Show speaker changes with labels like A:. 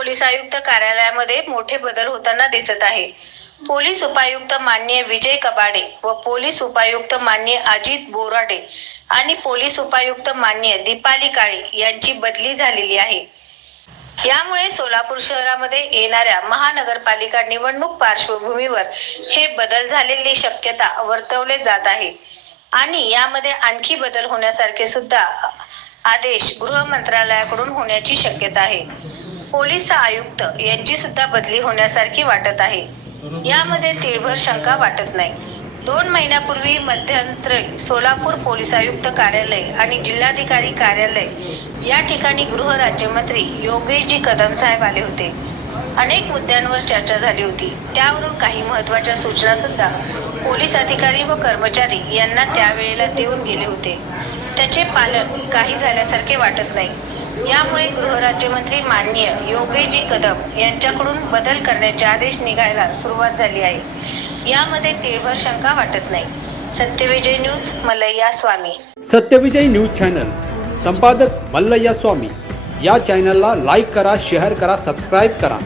A: Police आयुक्त कार्यालयामध्ये मोठे बदल होताना दिसत आहे. पोलीस उपायुक्त मान्य विजय कबाडे व पोलीस उपायुक्त मान्य अजित बोराडे आणि पोलीस उपायुक्त मान्य दीपाली काळे यांची बदली झालेली आहे. यामुळे सोलापूर शहरामध्ये येणाऱ्या महानगरपालिका निवडणूक पार्श्वभूमीवर हे बदल झालेली शक्यता वर्तवले जात आहे. आणि यामध्ये आणखी बदल होण्यासारखे सुद्धा आदेश गृह मंत्रालयाकडून होण्याची शक्यता आहे. पोलीस आयुक्त यांची सुद्धा बदली होण्यासारखी वाटत आहे. यामध्ये तिळभर शंका वाटत नाही. दोन महिन्यापूर्वी मध्यंतरी सोलापूर पोलीस आयुक्त कार्यालय आणि जिल्हाधिकारी कार्यालय या ठिकाणी गृह राज्यमंत्री योगेशजी कदम साहेब आले होते. अनेक मुद्द्यांवर चर्चा झाली होती. त्यावरून काही महत्त्वाच्या सूचना सुद्धा पोलीस अधिकारी व कर्मचारी यांना त्यावेळेला देऊन गेले होते. त्याचे पालन काही झाल्यासारखे वाटत नाही. यामुळे गृहराज्यमंत्री माननीय योगेशजी कदम यांच्याकडून बदल करण्याचे आदेश निघायला सुरुवात झाली आहे. यामध्ये केवळ शंका वाटत नाही. Satyavijay news Malaiya Swami.
B: Satyavijay news channel. संपादक मल्लय्या स्वामी. या चॅनलला लाईक करा शेअर करा सबस्क्राईब करा.